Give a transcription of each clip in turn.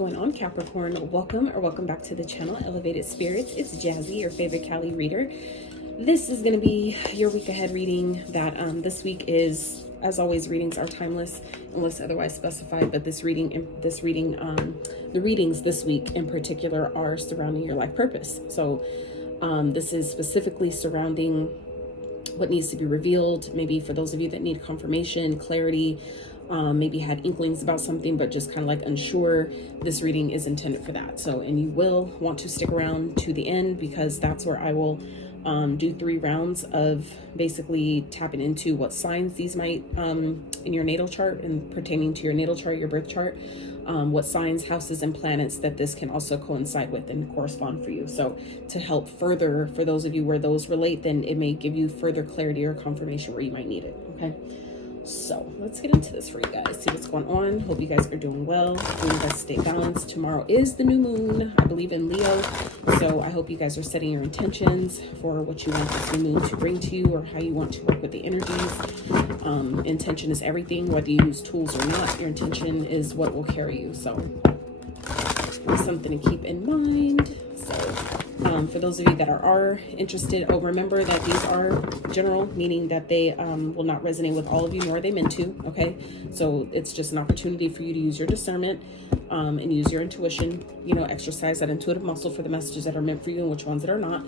going on, Capricorn? Welcome back to the channel, Elevated Spirits. It's Jazzy, your favorite Cali reader. This is going to be your week ahead reading. That this week is, as always, readings are timeless unless otherwise specified. But the readings this week in particular are surrounding your life purpose. So this is specifically surrounding what needs to be revealed. Maybe for those of you that need confirmation, clarity. Maybe had inklings about something, but just kind of like unsure. This reading is intended for that. So, and you will want to stick around to the end because that's where I will do 3 rounds of basically tapping into what signs these might, in your natal chart and pertaining to your natal chart, your birth chart, what signs, houses, and planets that this can also coincide with and correspond for you. So to help further, for those of you where those relate, then it may give you further clarity or confirmation where you might need it. Okay. So let's get into this for you guys. See what's going on. Hope you guys are doing well. Doing your best to stay balanced. Tomorrow is the new moon, I believe, in Leo. So I hope you guys are setting your intentions for what you want this new moon to bring to you or how you want to work with the energies. Intention is everything, whether you use tools or not. Your intention is what will carry you. So something to keep in mind. So for those of you that are interested, remember that these are general, meaning that they will not resonate with all of you, nor are they meant to. Okay, so it's just an opportunity for you to use your discernment and use your intuition. You know, exercise that intuitive muscle for the messages that are meant for you and which ones that are not.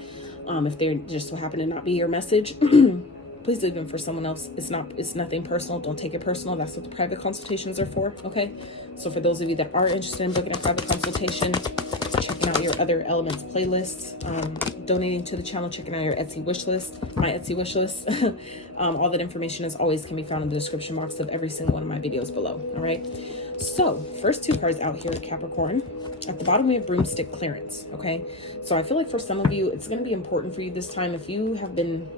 If they just so happen to not be your message, please leave them for someone else. It's nothing personal. Don't take it personal. That's what the private consultations are for. Okay, so for those of you that are interested in booking a private consultation, checking out your other elements playlists, donating to the channel, checking out your Etsy wish list, my Etsy wish list. All that information as always can be found in the description box of every single one of my videos below. All right, so first 2 cards out here, Capricorn. At the bottom we have broomstick clearance. Okay, so I feel like for some of you it's going to be important for you this time if you have been,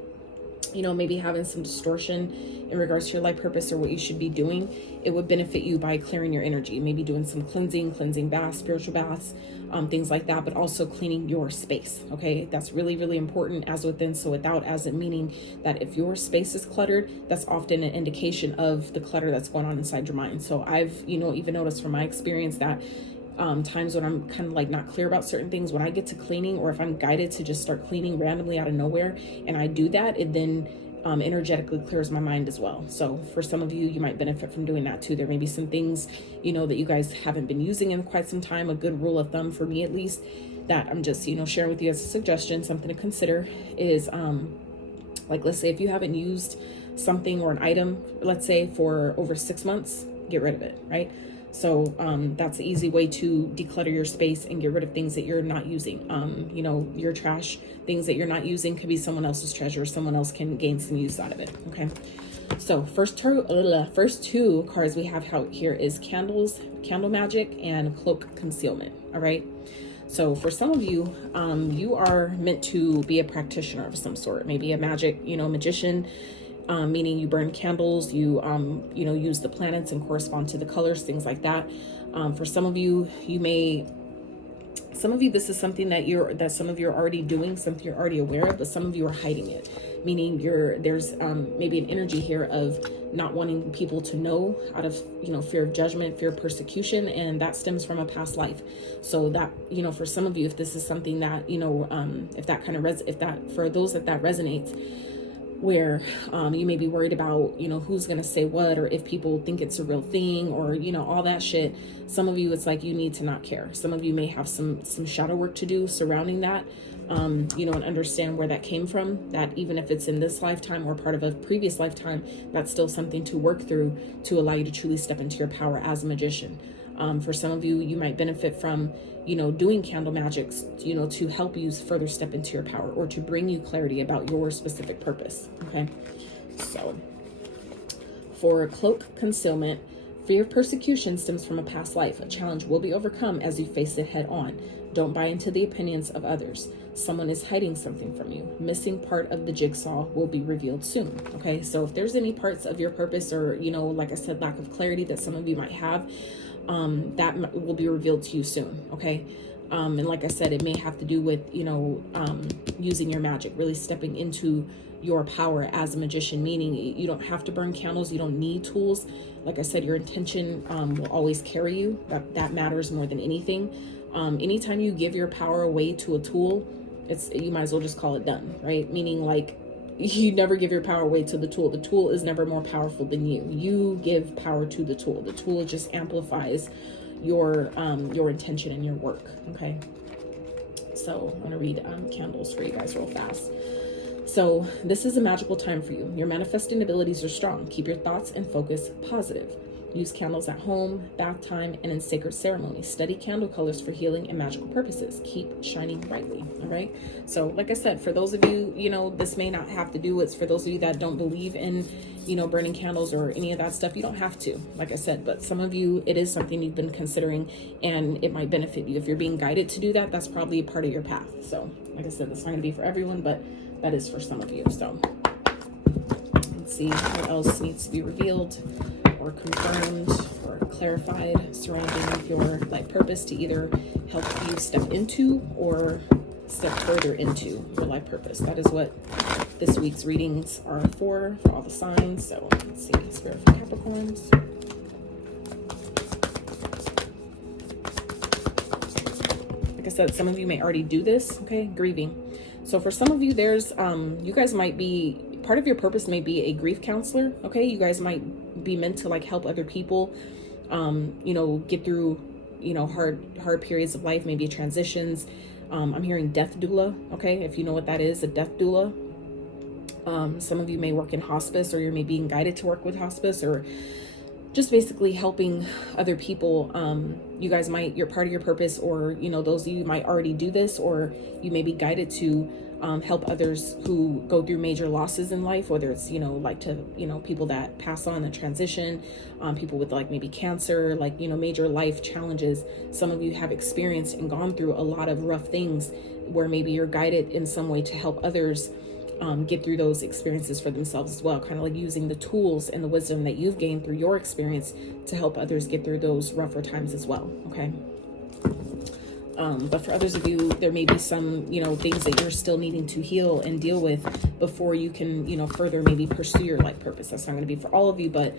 you know, maybe having some distortion in regards to your life purpose or what you should be doing. It would benefit you by clearing your energy, maybe doing some cleansing baths, spiritual baths, things like that, but also cleaning your space. Okay, that's really, really important. As within, so without, as it meaning that if your space is cluttered, that's often an indication of the clutter that's going on inside your mind. So I've, you know, even noticed from my experience that times when I'm kind of like not clear about certain things, when I get to cleaning, or if I'm guided to just start cleaning randomly out of nowhere and I do that, it then energetically clears my mind as well. So for some of you, you might benefit from doing that too. There may be some things, you know, that you guys haven't been using in quite some time. A good rule of thumb for me, at least, that I'm just, you know, sharing with you as a suggestion, something to consider is like, let's say if you haven't used something or an item, let's say for over 6 months, get rid of it, right? So that's an easy way to declutter your space and get rid of things that you're not using. You know, your trash, things that you're not using could be someone else's treasure. Someone else can gain some use out of it. Okay. So first 2 cards we have out here is candles, candle magic, and cloak concealment. All right. So for some of you, you are meant to be a practitioner of some sort, maybe a magic, you know, magician. Meaning you burn candles, you know, use the planets and correspond to the colors, things like that. For some of you, this is something that some of you are already doing, something you're already aware of, but some of you are hiding it. Meaning there's maybe an energy here of not wanting people to know out of, you know, fear of judgment, fear of persecution, and that stems from a past life. So that, you know, for some of you, if this is something that, you know, for those that resonates, where you may be worried about, you know, who's going to say what, or if people think it's a real thing, or, you know, all that shit. Some of you, it's like you need to not care. Some of you may have some shadow work to do surrounding that, you know, and understand where that came from, that even if it's in this lifetime or part of a previous lifetime, that's still something to work through to allow you to truly step into your power as a magician. For some of you, you might benefit from, you know, doing candle magics, you know, to help you further step into your power or to bring you clarity about your specific purpose. Okay. So for cloak concealment, fear of persecution stems from a past life. A challenge will be overcome as you face it head on. Don't buy into the opinions of others. Someone is hiding something from you. Missing part of the jigsaw will be revealed soon. Okay. So if there's any parts of your purpose or, you know, like I said, lack of clarity that some of you might have, that will be revealed to you soon. Okay. And like I said, it may have to do with, using your magic, really stepping into your power as a magician, meaning you don't have to burn candles. You don't need tools. Like I said, your intention will always carry you. That matters more than anything. Anytime you give your power away to a tool, you might as well just call it done, right? Meaning, like, you never give your power away to the tool. The tool is never more powerful than you. You give power to the tool. The tool just amplifies your intention and your work. Okay. So I'm gonna read candles for you guys real fast. So this is a magical time for you. Your manifesting abilities are strong. Keep your thoughts and focus positive. Use candles at home, bath time, and in sacred ceremonies. Study candle colors for healing and magical purposes. Keep shining brightly. All right. So like I said, for those of you, this may not have to do. It's for those of you that don't believe in, burning candles or any of that stuff. You don't have to, like I said, but some of you, it is something you've been considering and it might benefit you. If you're being guided to do that, that's probably a part of your path. So like I said, that's not going to be for everyone, but that is for some of you. So let's see what else needs to be revealed or confirmed or clarified surrounding your life purpose to either help you step into or step further into your life purpose. That is what this week's readings are for all the signs. So let's see, Spirit for Capricorns. Like I said, some of you may already do this, okay? Grieving. So for some of you, there's, you guys might be, part of your purpose may be a grief counselor, okay? You guys might be meant to like help other people, get through, hard periods of life, maybe transitions. I'm hearing death doula, okay? If you know what that is, a death doula. Some of you may work in hospice, or you may be being guided to work with hospice, or just basically helping other people. You guys might, you're part of your purpose, or, those of you might already do this, or you may be guided to help others who go through major losses in life, whether it's, people that pass on and transition, people with like maybe cancer, like, major life challenges. Some of you have experienced and gone through a lot of rough things where maybe you're guided in some way to help others get through those experiences for themselves as well, kind of like using the tools and the wisdom that you've gained through your experience to help others get through those rougher times as well. Okay. But for others of you, there may be some, things that you're still needing to heal and deal with before you can, further maybe pursue your life purpose. That's not going to be for all of you, but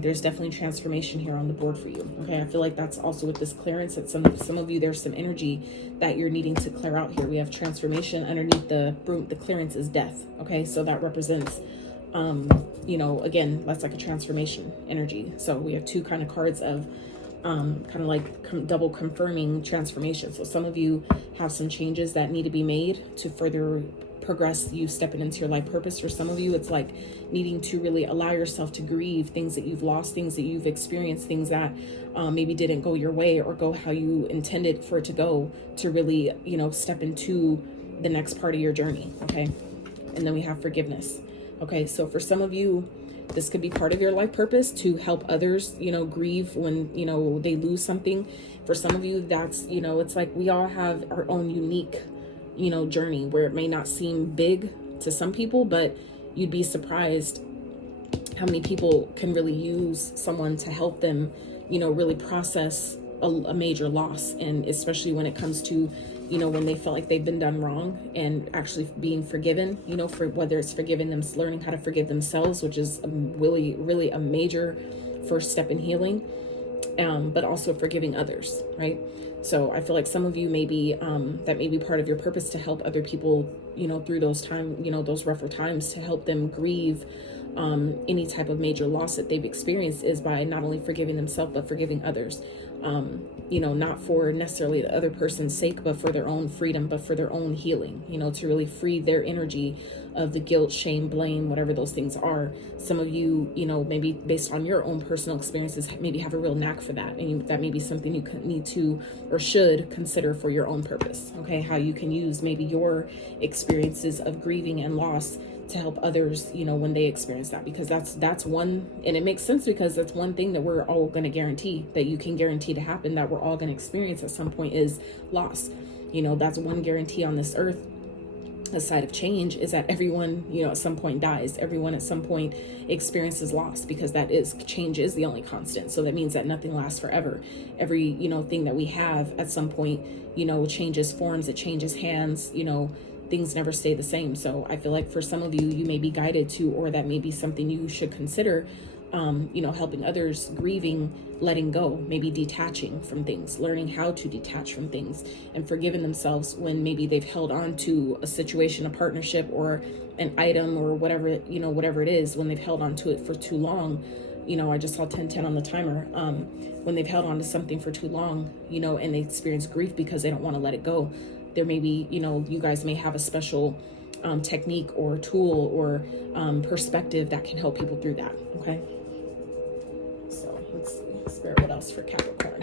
there's definitely transformation here on the board for you. Okay, I feel like that's also with this clearance that some of you, there's some energy that you're needing to clear out here. We have transformation underneath the clearance is death. Okay, so that represents, again, that's like a transformation energy. So we have two kind of cards of kind of like double confirming transformation. So some of you have some changes that need to be made to further progress you stepping into your life purpose. For some of you, it's like needing to really allow yourself to grieve things that you've lost, things that you've experienced, things that maybe didn't go your way or go how you intended for it to go, to really, step into the next part of your journey. Okay. And then we have forgiveness. Okay. So for some of you, this could be part of your life purpose to help others, grieve when, they lose something. For some of you, that's, it's like we all have our own unique, journey where it may not seem big to some people, but you'd be surprised how many people can really use someone to help them, really process a major loss. And especially when it comes to, when they felt like they've been done wrong and actually being forgiven, for whether it's forgiving them, learning how to forgive themselves, which is really, really a major first step in healing, but also forgiving others, right? So I feel like some of you may be, that may be part of your purpose to help other people, through those those rougher times, to help them grieve any type of major loss that they've experienced, is by not only forgiving themselves, but forgiving others. Not for necessarily the other person's sake, but for their own freedom, but for their own healing, to really free their energy of the guilt, shame, blame, whatever those things are. Some of you, maybe based on your own personal experiences, maybe have a real knack for that. And that may be something you need to or should consider for your own purpose. Okay. How you can use maybe your experiences of grieving and loss to help others, when they experience that, because that's one, and it makes sense because that's one thing that we're all going to guarantee, that you can guarantee to happen, that we're all going to experience at some point, is loss. That's one guarantee on this earth. the side of change is that everyone, you know, at some point dies. Everyone at some point experiences loss, because that is, change is the only constant. So that means that nothing lasts forever. Every, you know, thing that we have at some point, you know, changes forms, it changes hands, you know, things never stay the same. So I feel like for some of you, you may be guided to, or that may be something you should consider, you know, helping others, grieving, letting go, maybe detaching from things, learning how to detach from things, and forgiving themselves when maybe they've held on to a situation, a partnership, or an item, or whatever, you know, whatever it is, when they've held on to it for too long. You know, I just saw 1010 on the timer. When they've held on to something for too long, you know, and they experience grief because they don't want to let it go. There may be, you know, you guys may have a special technique or tool or perspective that can help people through that. Okay. So let's see, Spirit, what else for Capricorn?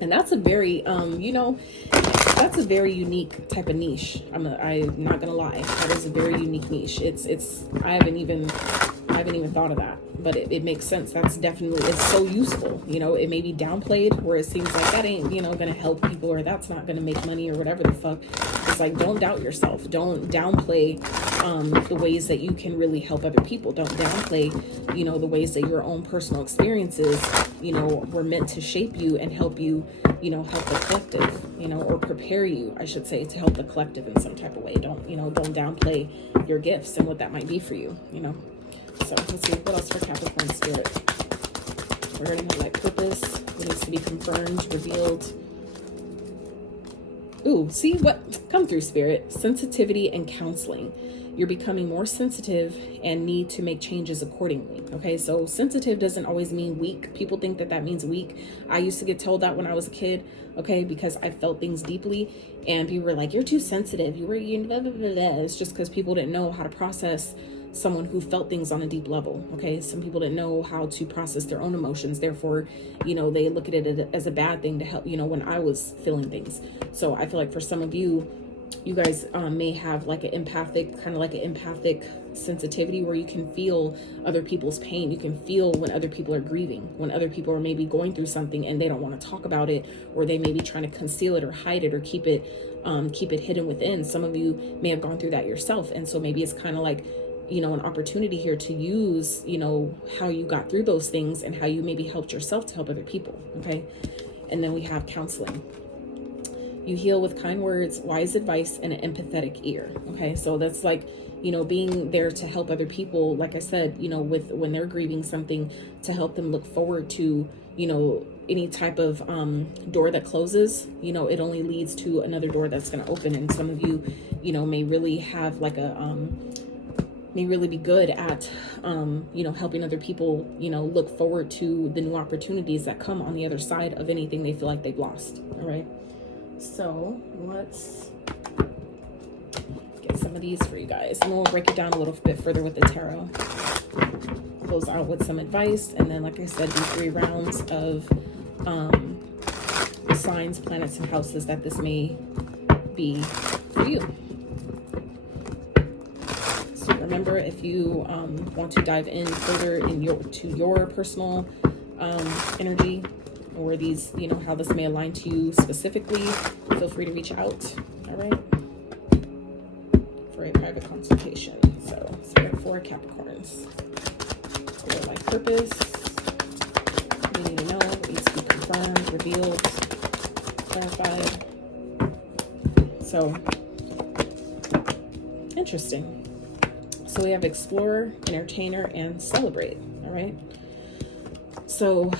And that's a very, you know, that's a very unique type of niche. I'm not gonna lie, that is a very unique niche. I haven't even thought of that, but it makes sense. That's definitely, it's so useful. You know, it may be downplayed where it seems like that ain't, you know, gonna help people, or that's not gonna make money, or whatever the fuck. It's like, don't doubt yourself. Don't downplay the ways that you can really help other people. Don't downplay, you know, the ways that your own personal experiences, you know, were meant to shape you and help you, you know, help the collective, you know, or prepare you, I should say, to help the collective in some type of way. Don't, you know, don't downplay your gifts and what that might be for you, you know. So let's see, what else for Capricorn Spirit? Regarding my life purpose, what needs to be confirmed, revealed. Ooh, see what? Come through, Spirit. Sensitivity and counseling. You're becoming more sensitive and need to make changes accordingly. Okay, so sensitive doesn't always mean weak. People think that means weak. I used to get told that when I was a kid, okay, because I felt things deeply, and people were like, you're too sensitive. You blah, blah, blah, blah. It's just because people didn't know how to process someone who felt things on a deep level. Okay, some people didn't know how to process their own emotions, therefore, you know, they look at it as a bad thing to help, you know, when I was feeling things. So I feel like for some of you, you guys may have like an empathic, kind of like an empathic sensitivity, where you can feel other people's pain. You can feel when other people are grieving, when other people are maybe going through something and they don't want to talk about it, or they may be trying to conceal it or hide it or keep it hidden within. Some of you may have gone through that yourself, and so maybe it's kind of like, you know, an opportunity here to use, you know, how you got through those things and how you maybe helped yourself to help other people. Okay. And then we have counseling. You heal with kind words, wise advice, and an empathetic ear. Okay. So that's like, you know, being there to help other people, like I said, you know, with when they're grieving something, to help them look forward to, you know, any type of door that closes. You know, it only leads to another door that's going to open. And some of you, you know, may really have like a may really be good at, you know, helping other people, you know, look forward to the new opportunities that come on the other side of anything they feel like they've lost. All right. So let's get some of these for you guys, and we'll break it down a little bit further with the tarot. Close out with some advice, and then, like I said, do 3 rounds of signs, planets, and houses that this may be for you. So remember, if you want to dive in further to your personal energy, or these, you know, how this may align to you specifically, feel free to reach out. All right, for a private consultation. So Spirit for Capricorns, for life purpose, what you need to know, what needs to be confirmed, revealed, clarified. So interesting. So we have explorer, entertainer, and celebrate. All right. So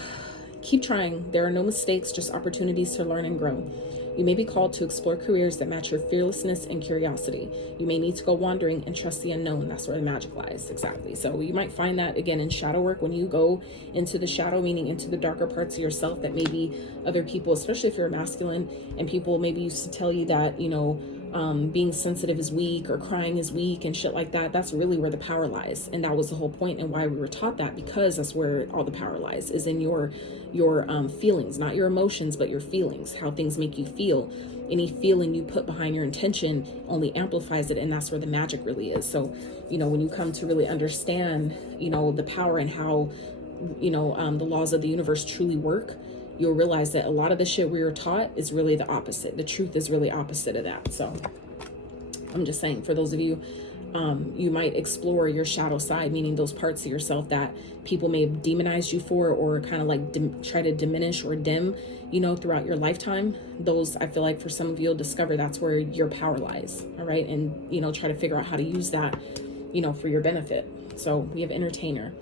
keep trying. There are no mistakes, just opportunities to learn and grow. You may be called to explore careers that match your fearlessness and curiosity. You may need to go wandering and trust the unknown. That's where the magic lies. Exactly. So you might find that again in shadow work, when you go into the shadow, meaning into the darker parts of yourself that maybe other people, especially if you're a masculine, and people maybe used to tell you that, you know, being sensitive is weak, or crying is weak and shit like that. That's really where the power lies. And that was the whole point, and why we were taught that, because that's where all the power lies, is in your feelings, not your emotions, but your feelings, how things make you feel. Any feeling you put behind your intention only amplifies it, and that's where the magic really is. So, you know, when you come to really understand, you know, the power and how, you know, the laws of the universe truly work, you'll realize that a lot of the shit we were taught is really the opposite. The truth is really opposite of that. So, I'm just saying, for those of you, you might explore your shadow side, meaning those parts of yourself that people may have demonized you for, or kind of like try to diminish or dim, you know, throughout your lifetime. Those, I feel like for some of you, you'll discover that's where your power lies. All right. And, you know, try to figure out how to use that, you know, for your benefit. So we have entertainer.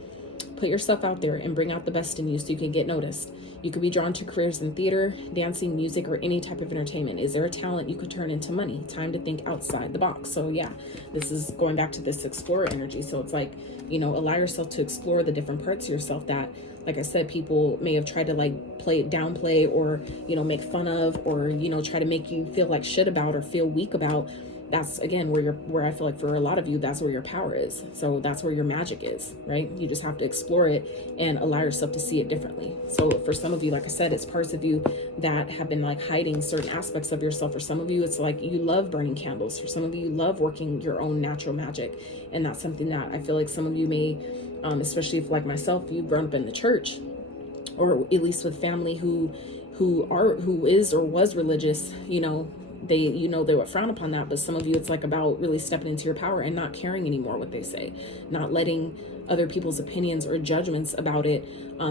Put yourself out there and bring out the best in you so you can get noticed. You could be drawn to careers in theater, dancing, music, or any type of entertainment. Is there a talent you could turn into money? Time to think outside the box. So yeah, this is going back to this explorer energy. So it's like, you know, allow yourself to explore the different parts of yourself that, like I said, people may have tried to like downplay or, you know, make fun of, or, you know, try to make you feel like shit about or feel weak about. That's again where I feel like for a lot of you, that's where your power is. So that's where your magic is, right? You just have to explore it and allow yourself to see it differently. So for some of you, like I said, it's parts of you that have been like hiding certain aspects of yourself. For some of you, it's like you love burning candles. For some of you, you love working your own natural magic. And that's something that I feel like some of you may, especially if like myself, you've grown up in the church, or at least with family who is or was religious, you know, they would frown upon that. But some of you, it's like about really stepping into your power and not caring anymore what they say, not letting other people's opinions or judgments about it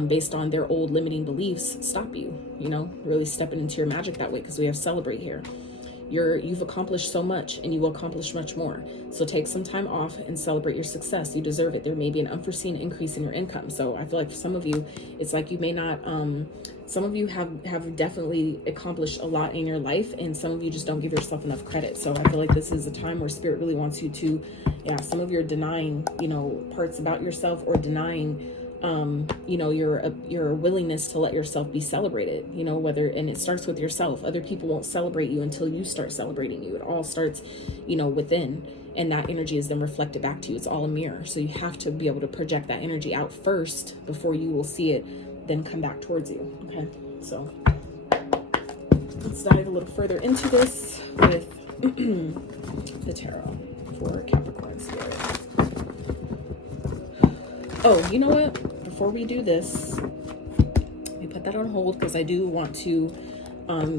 based on their old limiting beliefs stop you, you know, really stepping into your magic that way, because we have celebrate here. You've accomplished so much and you will accomplish much more. So take some time off and celebrate your success. You deserve it. There may be an unforeseen increase in your income. So I feel like for some of you, it's like you may not, some of you have definitely accomplished a lot in your life, and some of you just don't give yourself enough credit. So I feel like this is a time where spirit really wants you to, yeah, some of you are denying, you know, parts about yourself, or denying, you know, your willingness to let yourself be celebrated, you know, and it starts with yourself. Other people won't celebrate you until you start celebrating you. It all starts, you know, within, and that energy is then reflected back to you. It's all a mirror. So you have to be able to project that energy out first before you will see it then come back towards you. Okay. So let's dive a little further into this with the tarot for Capricorns here. Oh, you know what? Before we do this, let me put that on hold, because I do want to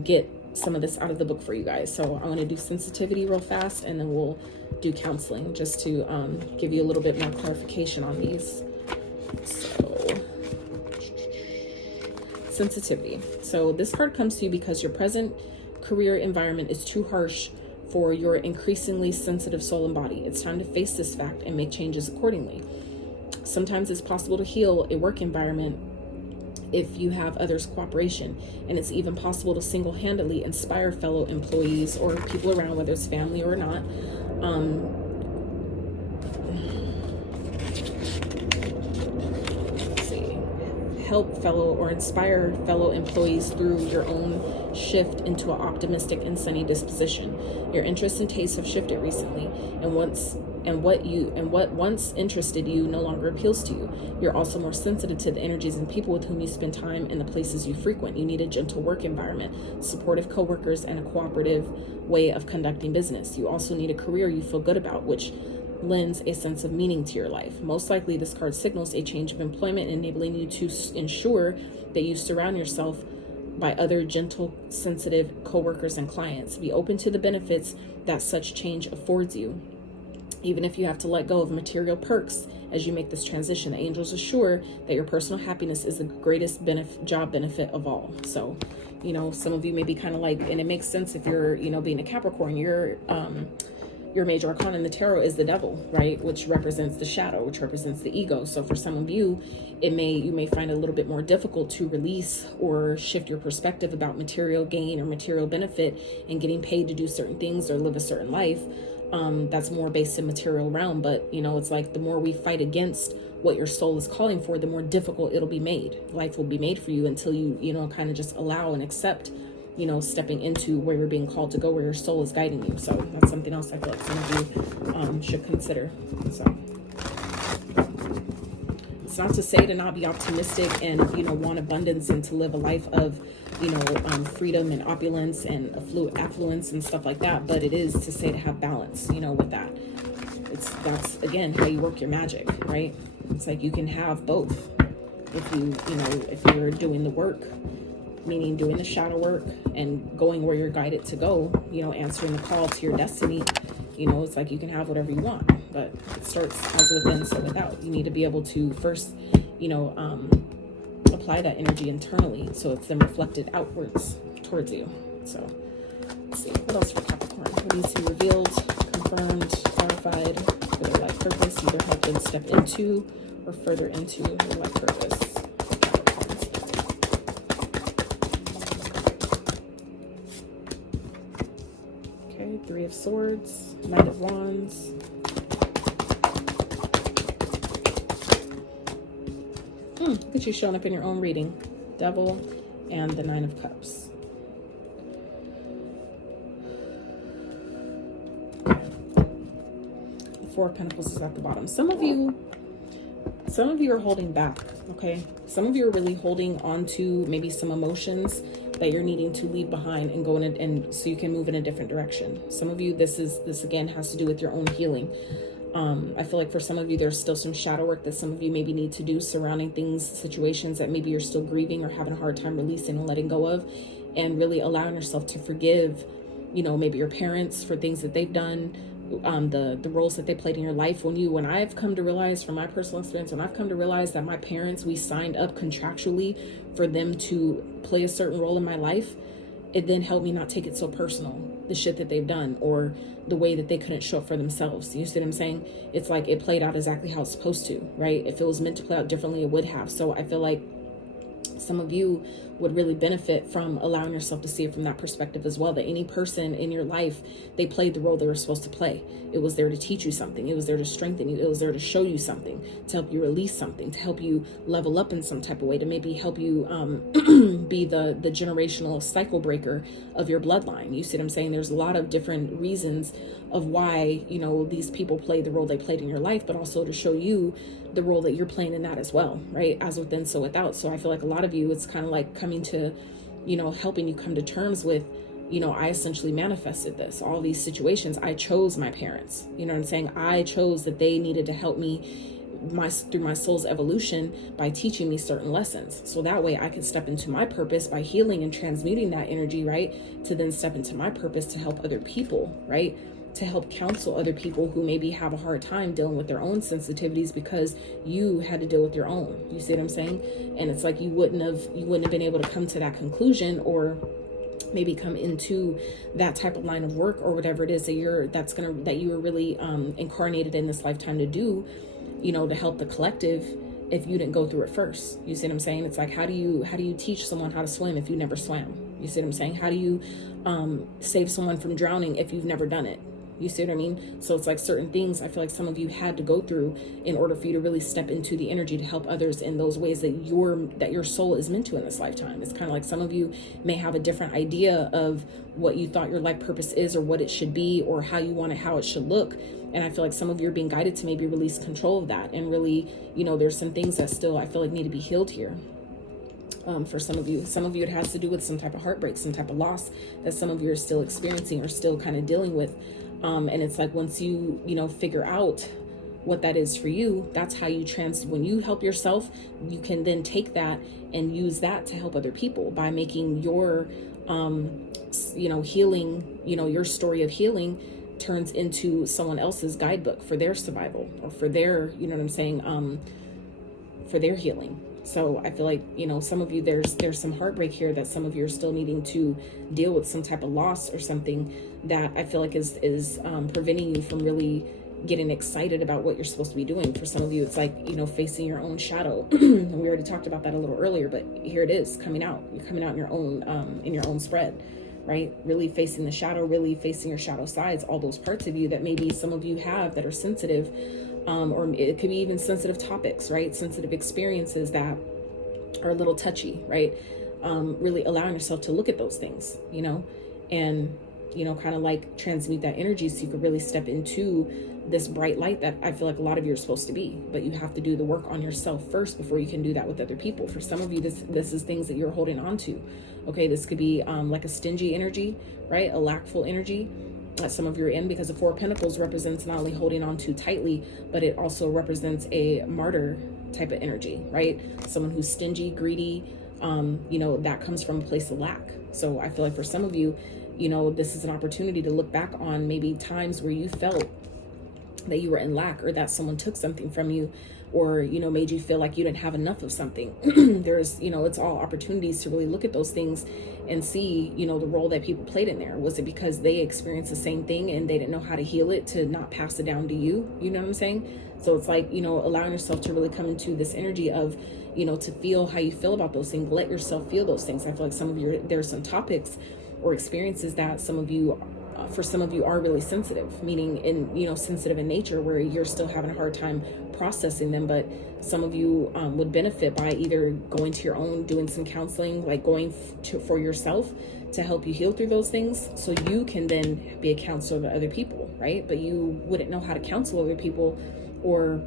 get some of this out of the book for you guys. So I want to do sensitivity real fast, and then we'll do counseling just to give you a little bit more clarification on these. So sensitivity. So this card comes to you because your present career environment is too harsh for your increasingly sensitive soul and body. It's time to face this fact and make changes accordingly. Sometimes it's possible to heal a work environment if you have others' cooperation, and it's even possible to single-handedly inspire fellow employees or people around, whether it's family or not, help fellow or inspire fellow employees through your own shift into an optimistic and sunny disposition. Your interests and tastes have shifted recently, and what once interested you no longer appeals to you. You're also more sensitive to the energies and people with whom you spend time and the places you frequent. You need a gentle work environment, supportive coworkers, and a cooperative way of conducting business. You also need a career you feel good about, which lends a sense of meaning to your life. Most likely, this card signals a change of employment, enabling you to ensure that you surround yourself by other gentle, sensitive coworkers and clients. Be open to the benefits that such change affords you, even if you have to let go of material perks as you make this transition. The angels assure that your personal happiness is the greatest job benefit of all. So, you know, some of you may be kind of like, and it makes sense if you're, you know, being a Capricorn, your major arcana in the tarot is the devil, right? Which represents the shadow, which represents the ego. So for some of you, you may find it a little bit more difficult to release or shift your perspective about material gain or material benefit and getting paid to do certain things or live a certain life. That's more based in material realm. But, you know, it's like the more we fight against what your soul is calling for, the more difficult it'll be made. Life will be made for you until you, you know, kind of just allow and accept, you know, stepping into where you're being called to go, where your soul is guiding you. So that's something else I feel like some of you should consider. So it's not to say to not be optimistic and, you know, want abundance and to live a life of, you know, freedom and opulence and affluence and stuff like that. But it is to say to have balance, you know, with that. That's again how you work your magic, right? It's like you can have both if you're doing the work, meaning doing the shadow work and going where you're guided to go, you know, answering the call to your destiny. You know, it's like you can have whatever you want, but it starts as within, so without. You need to be able to first, you know, apply that energy internally so it's then reflected outwards towards you. So let's see, what else for Capricorn? What needs to be revealed, confirmed, clarified for their life purpose, either help them step into or further into their life purpose. Okay, Three of Swords, Knight of Wands. Look at you showing up in your own reading. Devil and the Nine of Cups. The Four of Pentacles is at the bottom. Some of you are holding back, okay? Some of you are really holding on to maybe some emotions that you're needing to leave behind and go in and so you can move in a different direction. Some of you, this again has to do with your own healing. I feel like for some of you, there's still some shadow work that some of you maybe need to do surrounding things, situations that maybe you're still grieving or having a hard time releasing and letting go of, and really allowing yourself to forgive, you know, maybe your parents for things that they've done, the roles that they played in your life. When I've come to realize from my personal experience, when I've come to realize that my parents, we signed up contractually for them to play a certain role in my life, it then helped me not take it so personal, the shit that they've done or the way that they couldn't show up for themselves. You see what I'm saying? It's like it played out exactly how it's supposed to, right? If it was meant to play out differently, it would have. So I feel like some of you would really benefit from allowing yourself to see it from that perspective as well, that any person in your life, they played the role they were supposed to play. It was there to teach you something. It was there to strengthen you. It was there to show you something, to help you release something, to help you level up in some type of way, to maybe help you be the generational cycle breaker of your bloodline. You see what I'm saying? There's a lot of different reasons of why, you know, these people played the role they played in your life, but also to show you the role that you're playing in that as well, right? As within, so without. So I feel like a lot of you, it's kind of like coming to, you know, helping you come to terms with, you know, I essentially manifested this, all these situations. I chose my parents, you know what I'm saying? I chose that they needed to help me through my soul's evolution by teaching me certain lessons. So that way I could step into my purpose by healing and transmuting that energy, right? To then step into my purpose to help other people, right? To help counsel other people who maybe have a hard time dealing with their own sensitivities because you had to deal with your own. You see what I'm saying? And it's like you wouldn't have been able to come to that conclusion or maybe come into that type of line of work or whatever it is that you were really incarnated in this lifetime to do, you know, to help the collective, if you didn't go through it first. You see what I'm saying? It's like, how do you teach someone how to swim if you never swam? You see what I'm saying? How do you save someone from drowning if you've never done it? You see what I mean? So it's like certain things I feel like some of you had to go through in order for you to really step into the energy to help others in those ways that your soul is meant to in this lifetime. It's kind of like some of you may have a different idea of what you thought your life purpose is or what it should be or how you want it, how it should look. And I feel like some of you are being guided to maybe release control of that. And really, you know, there's some things that still I feel like need to be healed here. For some of you it has to do with some type of heartbreak, some type of loss that some of you are still experiencing or still kind of dealing with. And it's like once you figure out what that is for you, that's how you when you help yourself, you can then take that and use that to help other people by making your healing, your story of healing turns into someone else's guidebook for their survival or for their, for their healing. So I feel like, some of you, there's some heartbreak here that some of you are still needing to deal with, some type of loss or something that I feel like is preventing you from really getting excited about what you're supposed to be doing. For some of you, it's like, facing your own shadow. And we already talked about that a little earlier, but here it is coming out. You're coming out in your own spread, right? Really facing the shadow, really facing your shadow sides, all those parts of you that maybe some of you have that are sensitive. Or it could be even sensitive topics, right? Sensitive experiences that are a little touchy, right? Really allowing yourself to look at those things, and, kind of like transmute that energy so you could really step into this bright light that I feel like a lot of you are supposed to be. But you have to do the work on yourself first before you can do that with other people. For some of you, this is things that you're holding on to. Okay, this could be like a stingy energy, right? A lackful energy that some of you are in, because the Four of Pentacles represents not only holding on too tightly, but it also represents a martyr type of energy, right? Someone who's stingy, greedy, that comes from a place of lack. So I feel like for some of you, you know, this is an opportunity to look back on maybe times where you felt that you were in lack, or that someone took something from you, or, you know, made you feel like you didn't have enough of something. There's, you know, it's all opportunities to really look at those things and see, you know, the role that people played in there. Was it because they experienced the same thing and they didn't know how to heal it to not pass it down to you? You know what I'm saying? So it's like, you know, allowing yourself to really come into this energy of, you know, to feel how you feel about those things. Let yourself feel those things. I feel like some of you, there's some topics or experiences that some of you, for some of you, are really sensitive, meaning in, you know, sensitive in nature, where you're still having a hard time processing them. But some of you would benefit by either going to your own, doing some counseling, like going for yourself to help you heal through those things, so you can then be a counselor to other people, right? But you wouldn't know how to counsel other people, or,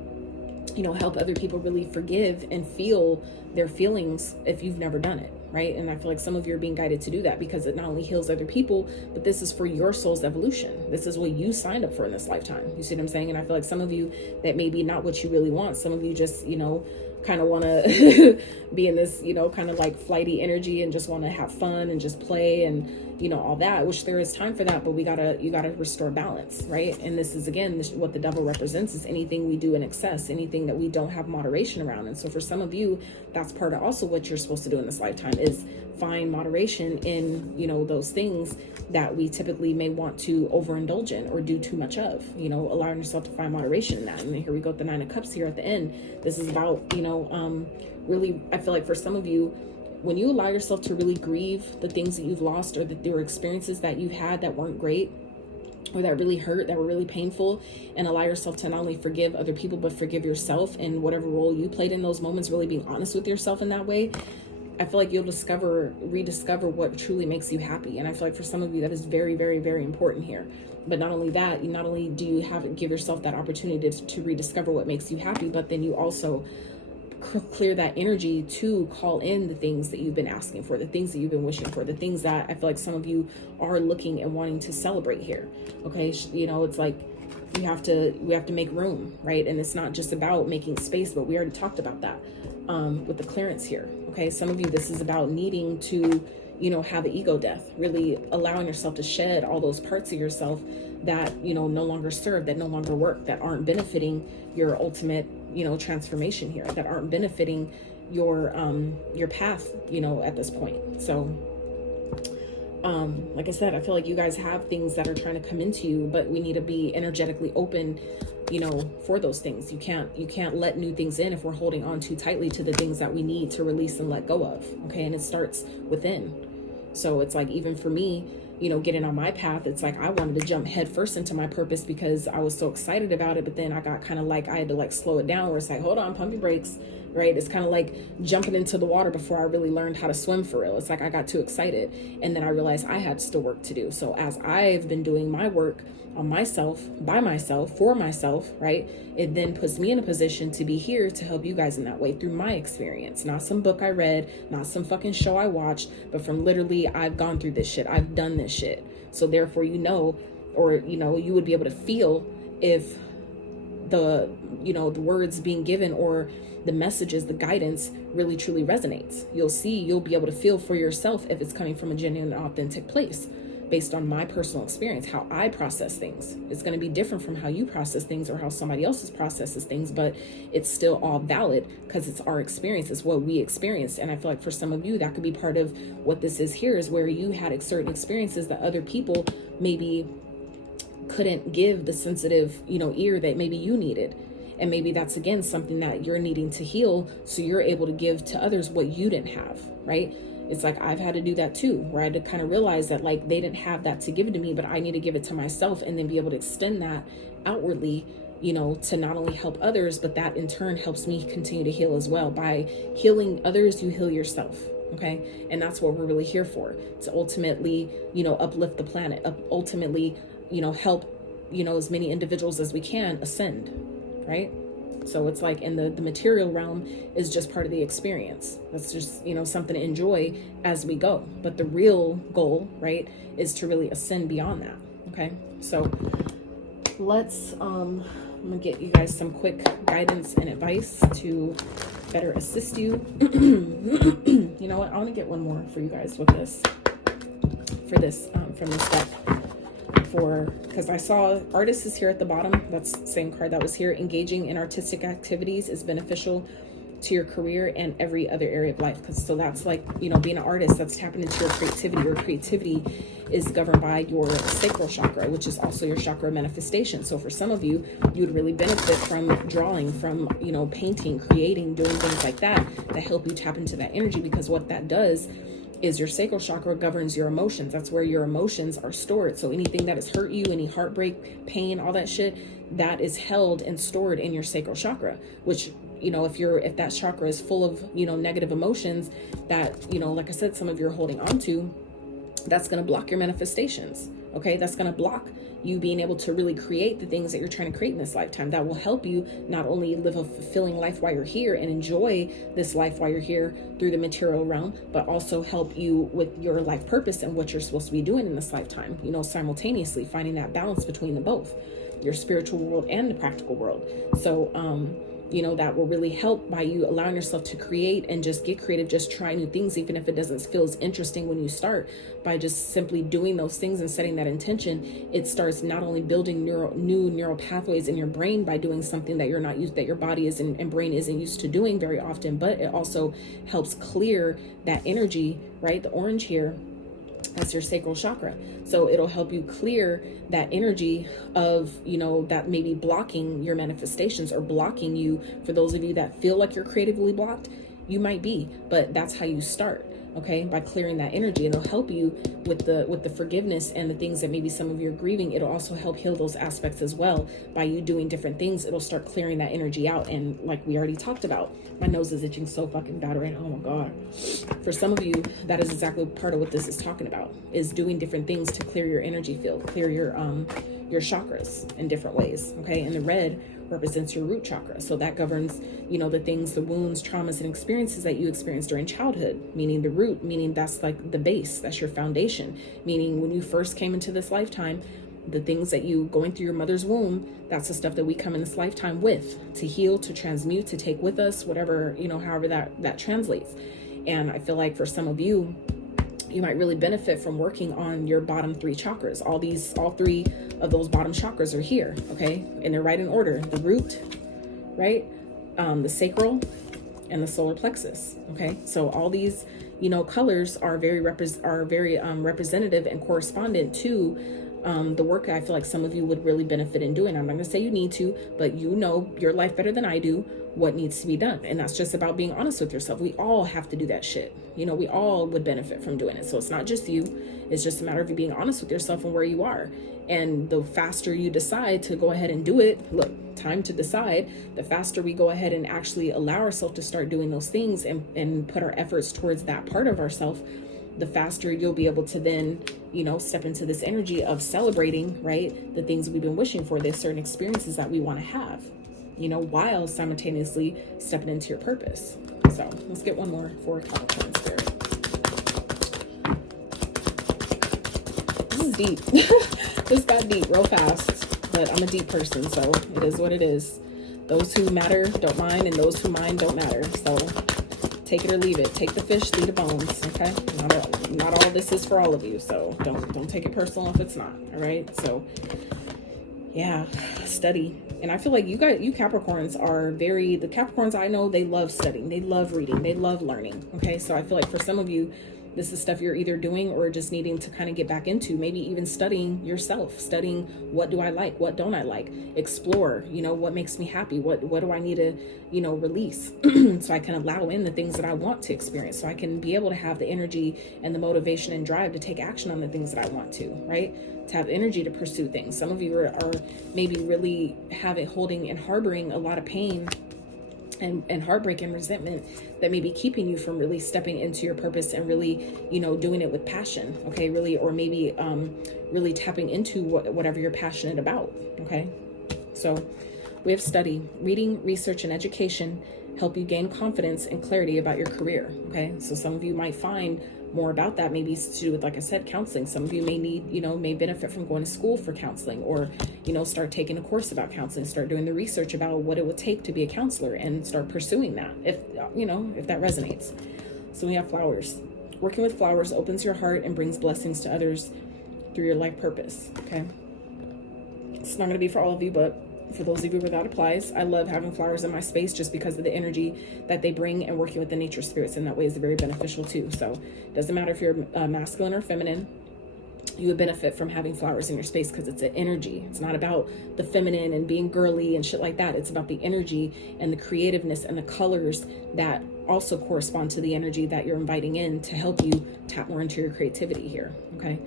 you know, help other people really forgive and feel their feelings if you've never done it, right? And I feel like some of you are being guided to do that, because it not only heals other people, but this is for your soul's evolution. This is what you signed up for in this lifetime. You see what I'm saying? And I feel like some of you, that may be not what you really want. Some of you just, you know, kind of want to be in this, you know, kind of like flighty energy and just want to have fun and just play and, you know, all that, which there is time for that, but you gotta restore balance, right? And this is, again, what the devil represents, is anything we do in excess, anything that we don't have moderation around. And so for some of you, that's part of also what you're supposed to do in this lifetime, is find moderation in, you know, those things that we typically may want to overindulge in or do too much of, you know, allowing yourself to find moderation in that. And then here we go with the 9 of Cups here at the end. This is about, you know, really, I feel like for some of you, when you allow yourself to really grieve the things that you've lost, or that there were experiences that you've had that weren't great, or that really hurt, that were really painful, and allow yourself to not only forgive other people, but forgive yourself and whatever role you played in those moments, really being honest with yourself in that way, I feel like you'll rediscover what truly makes you happy. And I feel like for some of you, that is very, very, very important here. But not only that, not only do you give yourself that opportunity to rediscover what makes you happy, but then you also clear that energy to call in the things that you've been asking for, the things that you've been wishing for, the things that I feel like some of you are looking and wanting to celebrate here. Okay, you know, it's like we have to make room, right? And it's not just about making space, but we already talked about that with the clearance here. Okay, some of you, this is about needing to, you know, have an ego death, really allowing yourself to shed all those parts of yourself that, you know, no longer serve, that no longer work, that aren't benefiting your ultimate, you know, transformation here, that aren't benefiting your path, you know, at this point. So like I said, I feel like you guys have things that are trying to come into you, but we need to be energetically open, you know, for those things. You can't let new things in if we're holding on too tightly to the things that we need to release and let go of. Okay, and it starts within. So it's like, even for me, you know, getting on my path, it's like I wanted to jump head first into my purpose because I was so excited about it. But then I got kind of like, I had to like slow it down, where it's like, hold on, pump your brakes, right? It's kind of like jumping into the water before I really learned how to swim for real. It's like I got too excited, and then I realized I had still work to do. So as I've been doing my work on myself, by myself, for myself, right, it then puts me in a position to be here to help you guys in that way through my experience. Not some book I read, not some fucking show I watched, but from literally, I've gone through this shit, I've done this shit. So therefore, you know, or, you know, you would be able to feel if the, you know, the words being given or the messages, the guidance really truly resonates. You'll be able to feel for yourself if it's coming from a genuine and authentic place. Based on my personal experience, how I process things. It's going to be different from how you process things or how somebody else's processes things, but it's still all valid because it's our experience. It's what we experienced. And I feel like for some of you, that could be part of what this is here, is where you had certain experiences that other people maybe couldn't give the sensitive, you know, ear that maybe you needed. And maybe that's, again, something that you're needing to heal, so you're able to give to others what you didn't have, right? It's like I've had to do that too, where I had to kind of realize that like they didn't have that to give it to me, but I need to give it to myself, and then be able to extend that outwardly, you know, to not only help others, but that in turn helps me continue to heal as well. By healing others, you heal yourself. Okay. And that's what we're really here for, to ultimately, you know, uplift the planet, ultimately, you know, help, you know, as many individuals as we can ascend, right? So it's like, in the material realm is just part of the experience. That's just, you know, something to enjoy as we go. But the real goal, right, is to really ascend beyond that. Okay. So let's, I'm gonna get you guys some quick guidance and advice to better assist you. You know what? I want to get one more for you guys with this, for this from this deck because I saw artist is here at the bottom. That's the same card that was here. Engaging in artistic activities is beneficial to your career and every other area of life. So that's like, you know, being an artist, that's tapping into your creativity. Your creativity is governed by your sacral chakra, which is also your chakra manifestation. So for some of you, you would really benefit from drawing, from, you know, painting, creating, doing things like that help you tap into that energy, because what that does is your sacral chakra governs your emotions. That's where your emotions are stored. So anything that has hurt you, any heartbreak, pain, all that shit, that is held and stored in your sacral chakra, which, you know, if that chakra is full of, you know, negative emotions that, you know, like I said, some of you are holding on to, that's going to block your manifestations. Okay. That's going to block you being able to really create the things that you're trying to create in this lifetime. That will help you not only live a fulfilling life while you're here and enjoy this life while you're here through the material realm, but also help you with your life purpose and what you're supposed to be doing in this lifetime, you know, simultaneously finding that balance between the both, your spiritual world and the practical world. So, you know, that will really help by you allowing yourself to create and just get creative, just try new things, even if it doesn't feel as interesting when you start. By just simply doing those things and setting that intention, it starts not only building new neural pathways in your brain by doing something that you're not used, that your body is and brain isn't used to doing very often, but it also helps clear that energy, right? The orange here, that's your sacral chakra. So it'll help you clear that energy of, you know, that may be blocking your manifestations or blocking you. For those of you that feel like you're creatively blocked, you might be, but that's how you start. Okay, by clearing that energy, it'll help you with the forgiveness and the things that maybe some of you are grieving. It'll also help heal those aspects as well. By you doing different things, it'll start clearing that energy out. And like we already talked about, my nose is itching so fucking bad right now. Oh my God. For some of you, that is exactly part of what this is talking about, is doing different things to clear your energy field, clear your chakras in different ways. Okay, and the red represents your root chakra. So that governs, you know, the things, the wounds, traumas, and experiences that you experienced during childhood, meaning the root, meaning that's like the base, that's your foundation, meaning when you first came into this lifetime, the things that you going through your mother's womb, that's the stuff that we come in this lifetime with, to heal, to transmute, to take with us, whatever, you know, however that translates. And I feel like for some of you, you might really benefit from working on your bottom three chakras. All three of those bottom chakras are here, okay? And they're right in order. The root, right? The sacral and the solar plexus, okay? So all these, you know, colors are very representative and correspondent to the work I feel like some of you would really benefit in doing. I'm not going to say you need to, but you know your life better than I do, what needs to be done. And that's just about being honest with yourself. We all have to do that shit. You know, we all would benefit from doing it. So it's not just you. It's just a matter of you being honest with yourself and where you are. And the faster you decide to go ahead and do it, look, time to decide, the faster we go ahead and actually allow ourselves to start doing those things and put our efforts towards that part of ourselves, the faster you'll be able to then, you know, step into this energy of celebrating, right? The things we've been wishing for, the certain experiences that we want to have, you know, while simultaneously stepping into your purpose. So let's get one more for Capricorn Spirit. This is deep. This got deep real fast, but I'm a deep person, so it is what it is. Those who matter don't mind, and those who mind don't matter. So take it or leave it. Take the fish, leave the bones. Okay, not all this is for all of you, so don't take it personal if it's not. All right, so yeah, study. And I feel like you Capricorns are the Capricorns I know, they love studying, they love reading, they love learning. Okay, so I feel like for some of you, this is stuff you're either doing or just needing to kind of get back into, maybe even studying yourself, studying what do I like, what don't I like, explore, you know, what makes me happy, what do I need to, you know, release so I can allow in the things that I want to experience, so I can be able to have the energy and the motivation and drive to take action on the things that I want to, right? To have energy to pursue things. Some of you are maybe really holding and harboring a lot of pain and heartbreak and resentment that may be keeping you from really stepping into your purpose and really, you know, doing it with passion, okay, really, or maybe really tapping into whatever you're passionate about, okay? So we have study, reading, research, and education help you gain confidence and clarity about your career, okay? So some of you might find more about that, maybe it's to do with, like I said, counseling. Some of you may need, you know, may benefit from going to school for counseling, or, you know, start taking a course about counseling, start doing the research about what it would take to be a counselor and start pursuing that, if, you know, if that resonates. So we have flowers. Working with flowers opens your heart and brings blessings to others. through your life purpose, okay? It's not going to be for all of you, but for those of you where that applies, I love having flowers in my space just because of the energy that they bring, and working with the nature spirits in that way is very beneficial too. So it doesn't matter if you're masculine or feminine, you would benefit from having flowers in your space because it's an energy. It's not about the feminine and being girly and shit like that. It's about the energy and the creativeness and the colors that also correspond to the energy that you're inviting in to help you tap more into your creativity here, okay?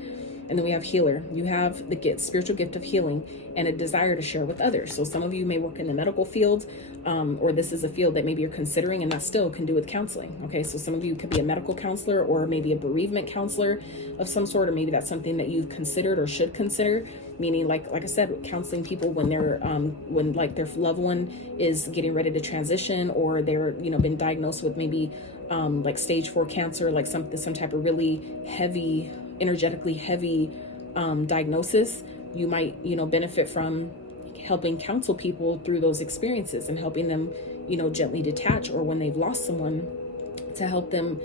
And then we have healer. You have the gift, spiritual gift of healing, and a desire to share with others. So some of you may work in the medical field, or this is a field that maybe you're considering, and that still can do with counseling. Okay, so some of you could be a medical counselor, or maybe a bereavement counselor of some sort, or maybe that's something that you've considered or should consider. Meaning, like I said, counseling people when they're when like their loved one is getting ready to transition, or they're been diagnosed with maybe like stage 4 cancer, like some type of really heavy, energetically heavy diagnosis. You might benefit from helping counsel people through those experiences and helping them gently detach, or when they've lost someone, to help them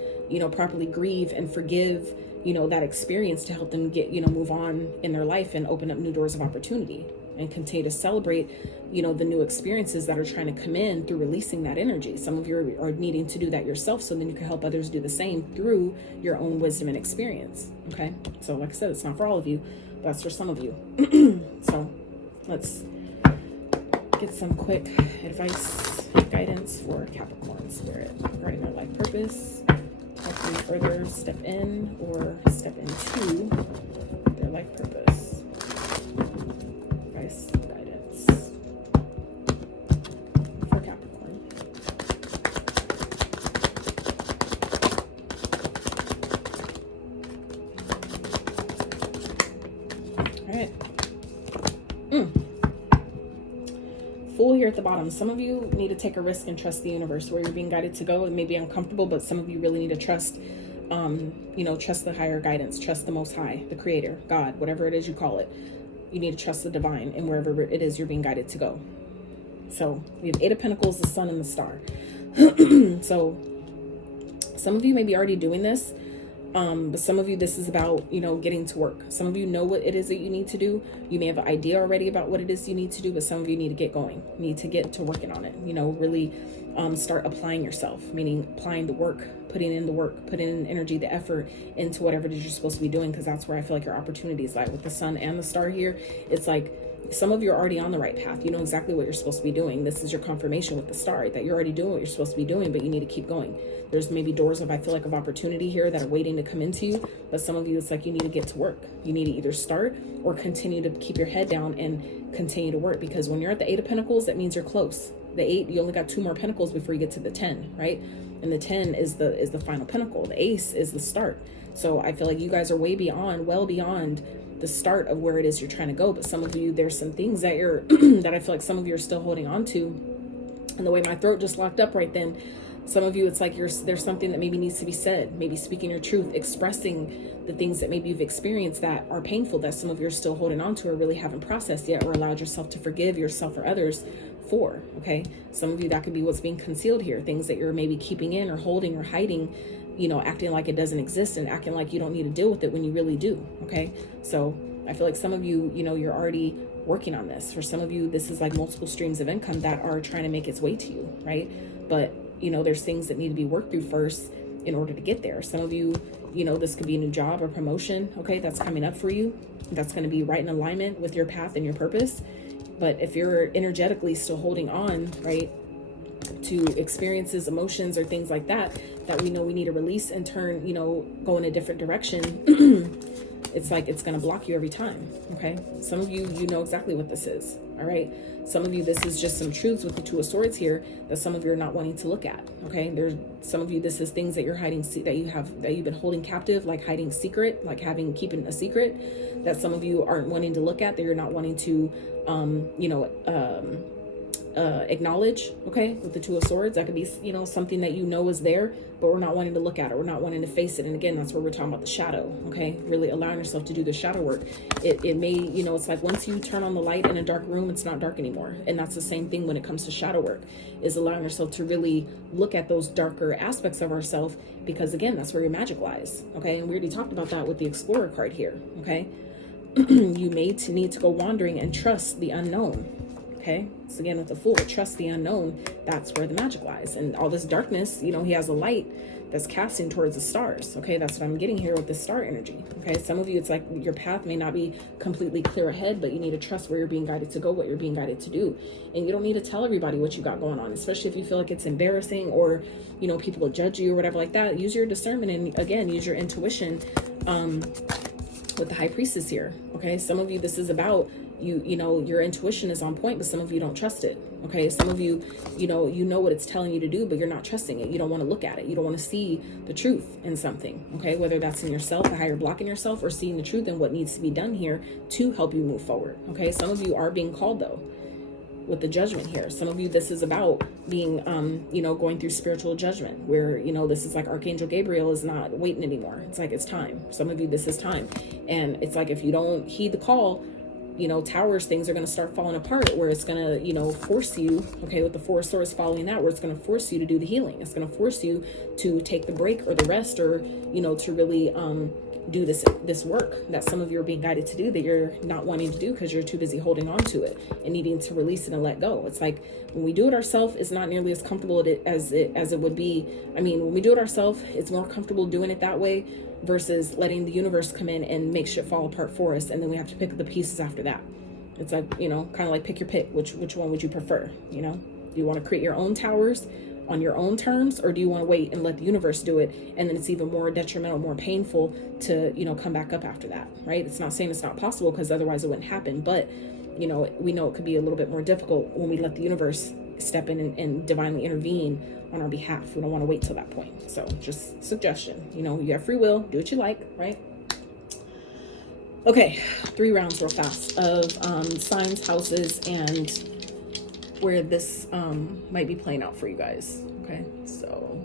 properly grieve and forgive that experience, to help them get move on in their life and open up new doors of opportunity, and continue to celebrate the new experiences that are trying to come in through releasing that energy. Some of you are needing to do that yourself, so then you can help others do the same through your own wisdom and experience. Okay, so like I said, it's not for all of you, but that's for some of you. So let's get some quick advice, guidance for Capricorn spirit regarding their life purpose. Help you further step in or step into their life purpose. Advice, guidance for Capricorn. All right. Fool here at the bottom. Some of you need to take a risk and trust the universe where you're being guided to go. It may be uncomfortable, but some of you really need to trust, trust the higher guidance, trust the Most High, the Creator, God, whatever it is you call it. You need to trust the divine and wherever it is you're being guided to go. So we have 8 of Pentacles, the Sun, and the Star. So some of you may be already doing this. But some of you, this is about, getting to work. Some of you know what it is that you need to do. You may have an idea already about what it is you need to do, but some of you need to get going. You need to get to working on it. Really start applying yourself, meaning applying the work, putting in the work, putting in energy, the effort into whatever it is you're supposed to be doing, because that's where I feel like your opportunities lie. With the Sun and the Star here, it's like some of you are already on the right path. You know exactly what you're supposed to be doing. This is your confirmation with the Star, that you're already doing what you're supposed to be doing, but you need to keep going. There's maybe doors of, I feel like, of opportunity here that are waiting to come into you, but some of you, it's like you need to get to work. You need to either start or continue to keep your head down and continue to work, because when you're at the 8 of Pentacles, that means you're close. The 8, you only got 2 more pentacles before you get to the 10, right? And the 10 is the final pentacle. The Ace is the start. So I feel like you guys are way beyond, well beyond the start of where it is you're trying to go. But some of you, there's some things that you're that I feel like some of you are still holding on to. And the way my throat just locked up right then, some of you, it's like there's something that maybe needs to be said, maybe speaking your truth, expressing the things that maybe you've experienced that are painful, that some of you are still holding on to or really haven't processed yet, or allowed yourself to forgive yourself or others for. Okay, some of you, that could be what's being concealed here, things that you're maybe keeping in or holding or hiding, acting like it doesn't exist and acting like you don't need to deal with it when you really do. Okay, so I feel like some of you, you're already working on this. For some of you, this is like multiple streams of income that are trying to make its way to you, right? But there's things that need to be worked through first in order to get there. Some of you, this could be a new job or promotion, okay, that's coming up for you. That's going to be right in alignment with your path and your purpose. But if you're energetically still holding on, right, to experiences, emotions, or things like that we know we need to release and turn, go in a different direction, it's like it's going to block you every time. Okay, some of you, know exactly what this is. All right, some of you, this is just some truths with the Two of Swords here that some of you are not wanting to look at. Okay, there's some of you, this is things that you're hiding, that you've been holding captive, like hiding secret, like keeping a secret, that some of you aren't wanting to look at, that you're not wanting to acknowledge. Okay, with the Two of Swords, that could be something that is there, but we're not wanting to look at it, we're not wanting to face it. And again, that's where we're talking about the shadow. Okay, really allowing yourself to do the shadow work. It may, it's like once you turn on the light in a dark room, it's not dark anymore. And that's the same thing when it comes to shadow work, is allowing yourself to really look at those darker aspects of ourselves, because again, that's where your magic lies. Okay, and we already talked about that with the Explorer card here. Okay, you may need to go wandering and trust the unknown. Okay, so again with the Fool, trust the unknown. That's where the magic lies. And all this darkness, you know, he has a light that's casting towards the stars. Okay, that's what I'm getting here with the star energy. Okay, some of you, it's like your path may not be completely clear ahead, but you need to trust where you're being guided to go, what you're being guided to do. And you don't need to tell everybody what you got going on, especially if you feel like it's embarrassing, or, you know, people will judge you or whatever like that. Use your discernment, and again, use your intuition with the High Priestess here. Okay, some of you, this is about you know, your intuition is on point, but some of you don't trust it. Okay, some of you, you know what it's telling you to do, but you're not trusting it. You don't want to look at it. You don't want to see the truth in something. Okay, whether that's in yourself, how you're blocking yourself, or seeing the truth in what needs to be done here to help you move forward. Okay, some of you are being called though with the Judgment here. Some of you, this is about being you know, going through spiritual judgment, where, you know, this is like Archangel Gabriel is not waiting anymore. It's like, it's time. Some of you, this is time. And it's like, if you don't heed the call, you know, towers, things are going to start falling apart, where it's going to, you know, force you, okay, with the Four of Swords following that, where it's going to force you to do the healing. It's going to force you to take the break or the rest, or, you know, to really do this work that some of you are being guided to do, that you're not wanting to do because you're too busy holding on to it and needing to release it and let go. It's like, when we do it ourselves, it's not nearly as comfortable as it would be. I mean, when we do it ourselves, it's more comfortable doing it that way versus letting the universe come in and make shit fall apart for us, and then we have to pick up the pieces after that. It's like, you know, kind of like pick your pick. Which one would you prefer? You know, do you want to create your own towers on your own terms, or do you want to wait and let the universe do it, and then it's even more detrimental, more painful to, you know, come back up after that, right? It's not saying it's not possible, because otherwise it wouldn't happen, but, you know, we know it could be a little bit more difficult when we let the universe step in and divinely intervene on our behalf. We don't want to wait till that point. So just suggestion, you know, you have free will, do what you like, right? Okay, 3 rounds real fast of signs, houses, and where this might be playing out for you guys. Okay, so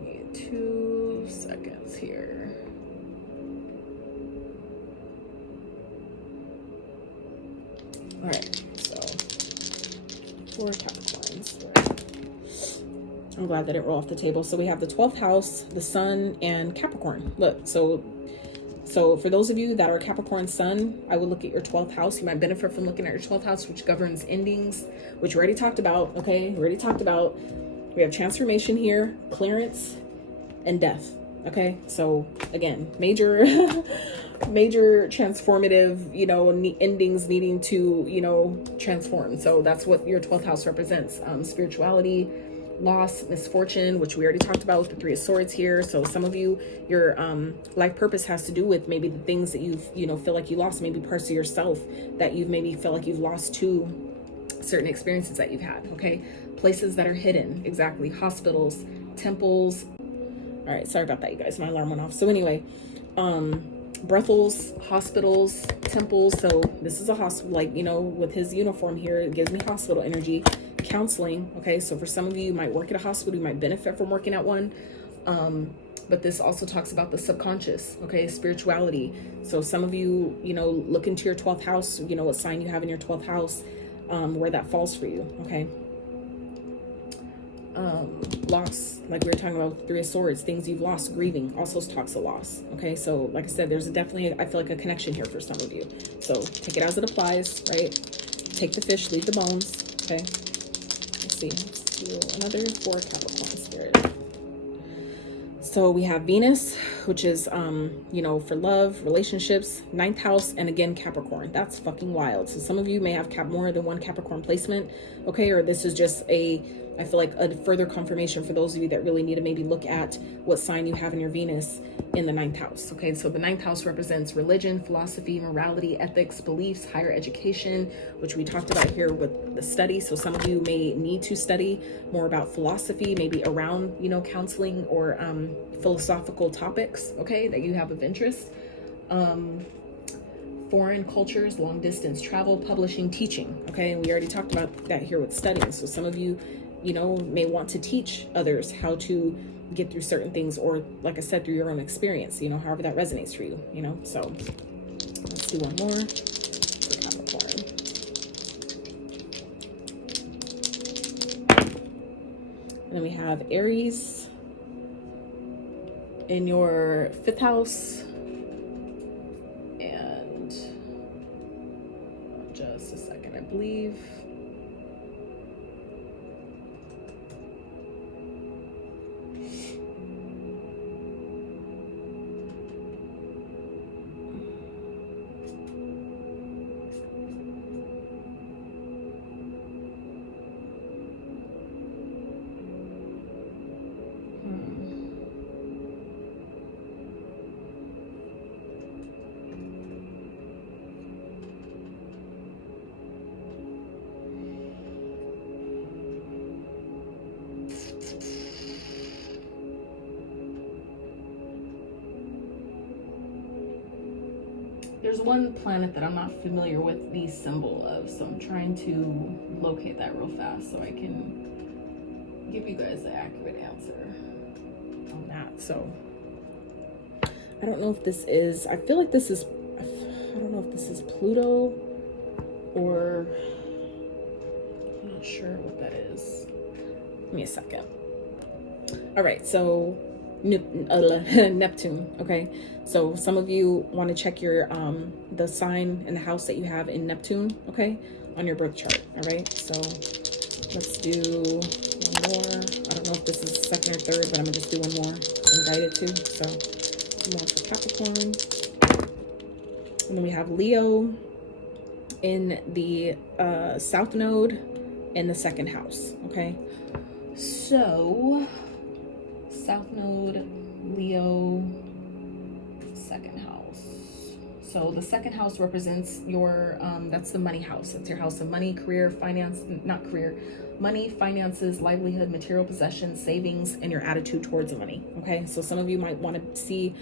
need 2 seconds here. All right, so 4 Capricorns. Right. I'm glad that it rolled off the table. So we have the 12th house, the Sun, and Capricorn. Look, so for those of you that are Capricorn Sun, I would look at your 12th house. You might benefit from looking at your 12th house, which governs endings, which we already talked about. Okay, we already talked about. We have transformation here, clearance, and death. Okay, so again, major transformative, you know, endings needing to, you know, transform. So that's what your 12th house represents. Spirituality, loss, misfortune, which we already talked about with the 3 of Swords here. So some of you, your life purpose has to do with maybe the things that you've, you know, feel like you lost, maybe parts of yourself that you've maybe felt like you've lost to certain experiences that you've had. Okay, places that are hidden, exactly, hospitals, temples. All right, sorry about that, you guys, my alarm went off. So anyway, brothels, hospitals, temples. So this is a hospital, like, you know, with his uniform here, it gives me hospital energy. Counseling. Okay, so for some of you might work at a hospital, you might benefit from working at one, but this also talks about the subconscious. Okay, spirituality. So some of you, you know, look into your 12th house, you know, what sign you have in your 12th house, where that falls for you. Okay, loss, like we were talking about, 3 of Swords, things you've lost, grieving, also talks of loss. Okay, so like I said, there's definitely, I feel like, a connection here for some of you. So take it as it applies, right? Take the fish, leave the bones. Okay, let's see, let's do another 4 Capricorn Spirit. So we have Venus, which is, you know, for love, relationships, 9th house, and again, Capricorn. That's fucking wild. So some of you may have more than one Capricorn placement, okay? Or this is just I feel like a further confirmation for those of you that really need to maybe look at what sign you have in your Venus in the 9th house, okay? So the 9th house represents religion, philosophy, morality, ethics, beliefs, higher education, which we talked about here with the study. So some of you may need to study more about philosophy, maybe around, you know, counseling or philosophical topics, okay, that you have of interest. Foreign cultures, long distance travel, publishing, teaching, okay? And we already talked about that here with studying. So some of you, you know, may want to teach others how to get through certain things, or like I said, through your own experience, you know, however that resonates for you, you know. So let's do one more for Capricorn. And then we have Aries, in your 5th house, and just a second, I believe. There's one planet that I'm not familiar with the symbol of, so I'm trying to locate that real fast so I can give you guys the accurate answer on that. So I don't know if this is, I feel like this is, I don't know if this is Pluto or, I'm not sure what that is. Give me a second. All right, so Neptune. Okay, so some of you want to check your the sign and the house that you have in Neptune, okay, on your birth chart. All right, so let's do one more. I don't know if this is second or third, but I'm gonna just do one more. I'm guided to. So one more for Capricorn, and then we have Leo in the South Node in the 2nd house. Okay, so South Node, Leo, 2nd house. So the 2nd house represents your, that's the money house. That's your house of money, career, finance, not career, money, finances, livelihood, material possessions, savings, and your attitude towards money. Okay, so some of you might want to see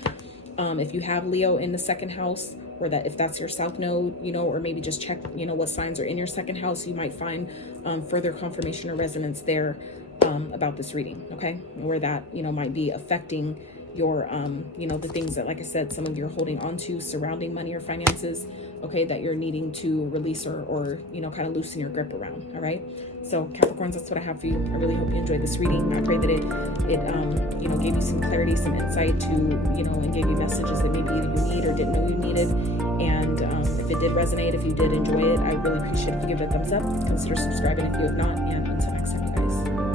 if you have Leo in the 2nd house, or that if that's your South Node, you know, or maybe just check, you know, what signs are in your 2nd house. You might find further confirmation or resonance there about this reading, okay, where that, you know, might be affecting your you know, the things that, like I said, some of you are holding on to surrounding money or finances, okay, that you're needing to release or you know, kind of loosen your grip around. All right, so Capricorns, that's what I have for you. I really hope you enjoyed this reading. I pray that it you know, gave you some clarity, some insight to, you know, and gave you messages that maybe either you need or didn't know you needed. And if it did resonate, if you did enjoy it, I really appreciate if you give it a thumbs up. Consider subscribing if you have not, and until next time, you guys.